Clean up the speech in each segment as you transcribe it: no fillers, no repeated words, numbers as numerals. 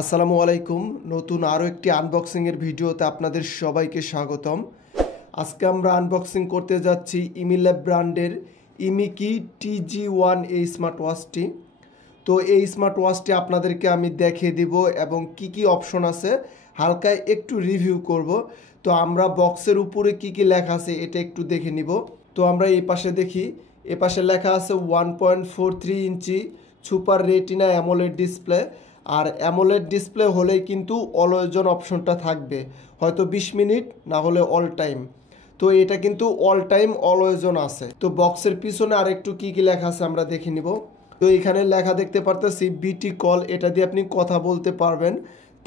আসসালামু আলাইকুম। নতুন আরও একটি আনবক্সিংয়ের ভিডিওতে আপনাদের সবাইকে স্বাগতম। আজকে আমরা আনবক্সিং করতে যাচ্ছি ইমিল্যাব ব্র্যান্ডের ইমিকি TG1 এই স্মার্ট ওয়াচটি। তো এই স্মার্ট ওয়াচটি আপনাদেরকে আমি দেখিয়ে দিব এবং কি কি অপশন আছে হালকা একটু রিভিউ করব। তো আমরা বক্সের উপরে কি কি লেখা আছে এটা একটু দেখে নিব। তো আমরা এই পাশে দেখি, এ পাশে লেখা আছে 1.43 ইঞ্চি সুপার রেটিনা অ্যামোলেড ডিসপ্লে। আর অ্যামোলেড ডিসপ্লে হলেই কিন্তু অলওয়েজ অন অপশনটা থাকবে, হয়তো 20 মিনিট না হলে অল টাইম। তো এটা কিন্তু অল টাইম অলওয়েজ অন আছে। তো বক্সের পিছনে আর একটু কি কি লেখা আছে আমরা দেখে নিব। তো এখানে লেখা দেখতে পারতেছি বিটি কল, এটা দিয়ে আপনি কথা বলতে পারবেন।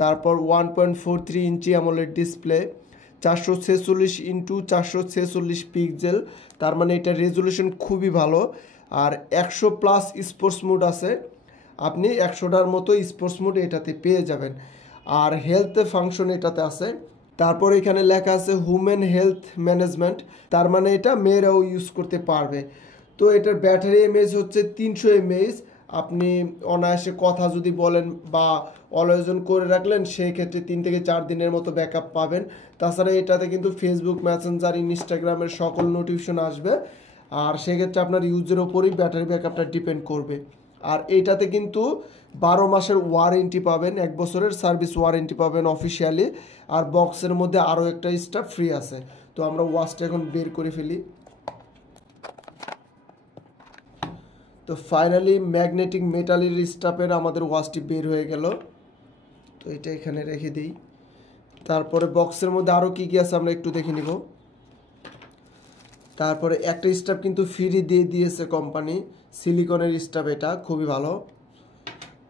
তারপর 1.43 ইঞ্চি অ্যামোলেড ডিসপ্লে, 446x446 পিক্সেল, তার মানে এটা রেজুলেশন খুবই ভালো। আর 100+ স্পোর্টস মোড আছে, আপনি 100টার মতো স্পোর্টস মোড এটাতে পেয়ে যাবেন। আর হেলথ ফাংশন এটাতে আছে। তারপর এখানে লেখা আছে হুম্যান হেলথ ম্যানেজমেন্ট, তার মানে এটা মেয়েরাও ইউজ করতে পারবে। তো এটার ব্যাটারি এমএএইচ হচ্ছে 300 mAh। আপনি অনায়াসে কথা যদি বলেন বা অলওয়েজ অন করে রাখলেন, সেই ক্ষেত্রে 3 থেকে 4 দিনের মতো ব্যাকআপ পাবেন। তাছাড়া এটাতে কিন্তু ফেসবুক, মেসেঞ্জার, ইনস্টাগ্রামের সকল নোটিফিকেশন আসবে। আর সেক্ষেত্রে আপনার ইউজের ওপরই ব্যাটারি ব্যাকআপটা ডিপেন্ড করবে। আর এইটাতে কিন্তু 12 মাসের ওয়ারেন্টি পাবেন, 1 বছরের সার্ভিস ওয়ারেন্টি পাবেন অফিসিয়ালি। আর বক্সের মধ্যে আরও একটা স্টাফ ফ্রি আছে। তো আমরা ওয়াচটা এখন বের করে ফেলি। তো ফাইনালি ম্যাগনেটিক মেটালের স্টাফের আমাদের ওয়াচটি বের হয়ে গেল। তো এটা এখানে রেখে দিই। তারপরে বক্সের মধ্যে আরও কী কী আছে আমরা একটু দেখে নিব। তারপরে একটা স্টাফ কিন্তু ফ্রি দিয়ে দিয়েছে কোম্পানি, সিলিকনের স্টাফ, এটা খুবই ভালো।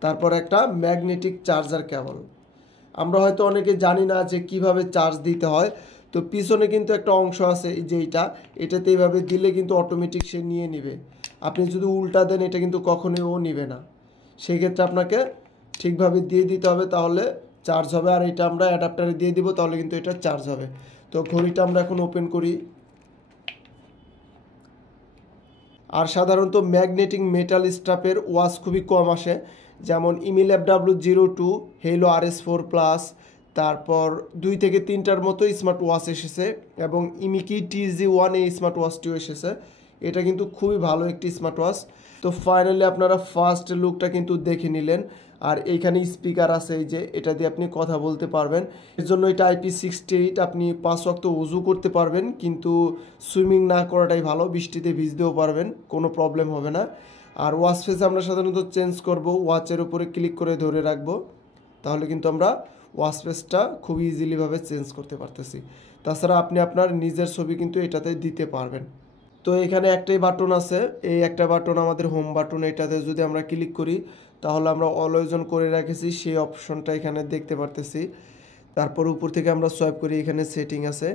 তারপর একটা ম্যাগনেটিক চার্জার কেবল। আমরা হয়তো অনেকে জানি না যে কিভাবে চার্জ দিতে হয়। তো পিছনে কিন্তু একটা অংশ আছে, যে এটাতে এইভাবে দিলে কিন্তু অটোমেটিক সে নিয়ে নিবে। আপনি যদি উল্টা দেন এটা কিন্তু কখনোই ও নিবে না। সেক্ষেত্রে আপনাকে ঠিকভাবে দিয়ে দিতে হবে, তাহলে চার্জ হবে। আর এটা আমরা অ্যাডাপ্টারে দিয়ে দিব, তাহলে কিন্তু এটা চার্জ হবে। তো ঘড়িটা আমরা এখন ওপেন করি। আর সাধারণত ম্যাগনেটিক মেটাল স্টাফের ওয়াচ খুবই কম আসে, যেমন ইমিল্যাব W02, হেলো RS4+, তারপর 2 থেকে 3টার মতো স্মার্ট ওয়াচ এসেছে এবং ইমিকি TG1 এই স্মার্ট ওয়াচটিও এসেছে। এটা কিন্তু খুবই ভালো একটি স্মার্ট ওয়াচ। তো ফাইনালি আপনারা ফার্স্ট লুকটা কিন্তু দেখে নিলেন। আর এইখানে স্পিকার আছে, এই যে এটা দিয়ে আপনি কথা বলতে পারবেন। এর জন্য এটা IP68, আপনি 5 ওয়াক্ত উজু করতে পারবেন, কিন্তু সুইমিং না করাটাই ভালো, বৃষ্টিতে ভিজতেও পারবেন, কোনো প্রবলেম হবে না। আর ওয়াচ ফেস আমরা সাধারণত চেঞ্জ করব, ওয়াচের উপরে ক্লিক করে ধরে রাখবো, তাহলে কিন্তু আমরা ওয়াচ ফেসটা খুব ইজিলিভাবে চেঞ্জ করতে পারতেছি। তাছাড়া আপনি আপনার নিজের ছবি কিন্তু এটাতে দিতে পারবেন। তো এখানে একটাই বাটন আছে, এই একটা বাটন আমাদের হোম বাটন। এটাতে যদি আমরা ক্লিক করি তাহলে আমরা অলওয়েজ অন করে রেখেছি সেই অপশনটা এখানে দেখতে পারতেছি। তারপর উপর থেকে আমরা সোয়াইপ করি, এখানে সেটিং আছে।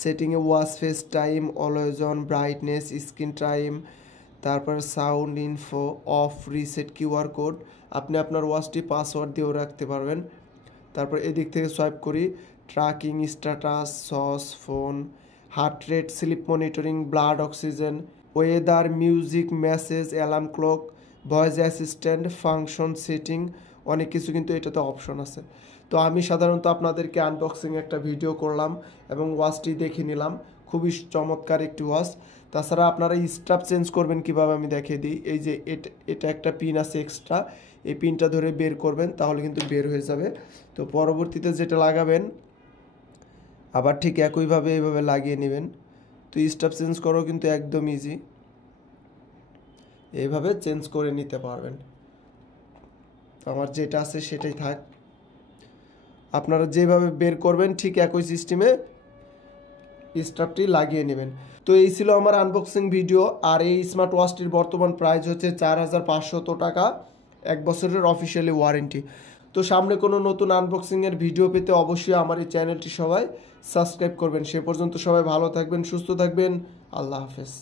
সেটিংয়ে watch face time, always on, brightness, screen time, তারপর sound info, off, reset, QR code. আপনি আপনার ওয়াচটি পাসওয়ার্ড দিয়েও রাখতে পারবেন। তারপর এদিক থেকে সোয়াইপ করি, tracking, status, sauce, phone, heart rate, slip monitoring, blood oxygen, weather, music, message, alarm clock, voice assistant, function, setting, অনেক কিছু কিন্তু এটাতে অপশন আছে। তো আমি সাধারণত আপনাদেরকে আনবক্সিং একটা ভিডিও করলাম এবং ওয়াচটি দেখে নিলাম, খুবই চমৎকার একটি ওয়াচ। তাছাড়া আপনারা স্ট্রাপ চেঞ্জ করবেন কিভাবে আমি দেখিয়ে দিই। এই যে এটা একটা পিন আছে এক্সট্রা, এই পিনটা ধরে বের করবেন, তাহলে কিন্তু বের হয়ে যাবে। তো পরবর্তীতে যেটা লাগাবেন আবার ঠিক একইভাবে এইভাবে লাগিয়ে নেবেন। তো স্ট্রাপ চেঞ্জ করাও কিন্তু একদম ইজি, এইভাবে চেঞ্জ করে নিতে পারবেন। আমার যেটা আছে সেটাই থাক, আপনারা যেভাবে বের করবেন ঠিক একই সিস্টেমে স্ট্রাপটি লাগিয়ে নেবেন। তো এই ছিল আমার আনবক্সিং ভিডিও। আর এই স্মার্ট ওয়াচটির বর্তমান প্রাইস হচ্ছে 4500 টাকা, 1 বছরের অফিসিয়ালি ওয়ারেন্টি। তো সামনে কোনো নতুন আনবক্সিংয়ের ভিডিও পেতে অবশ্যই আমার এই চ্যানেলটি সবাই সাবস্ক্রাইব করবেন। সে পর্যন্ত সবাই ভালো থাকবেন, সুস্থ থাকবেন। আল্লাহ হাফেজ।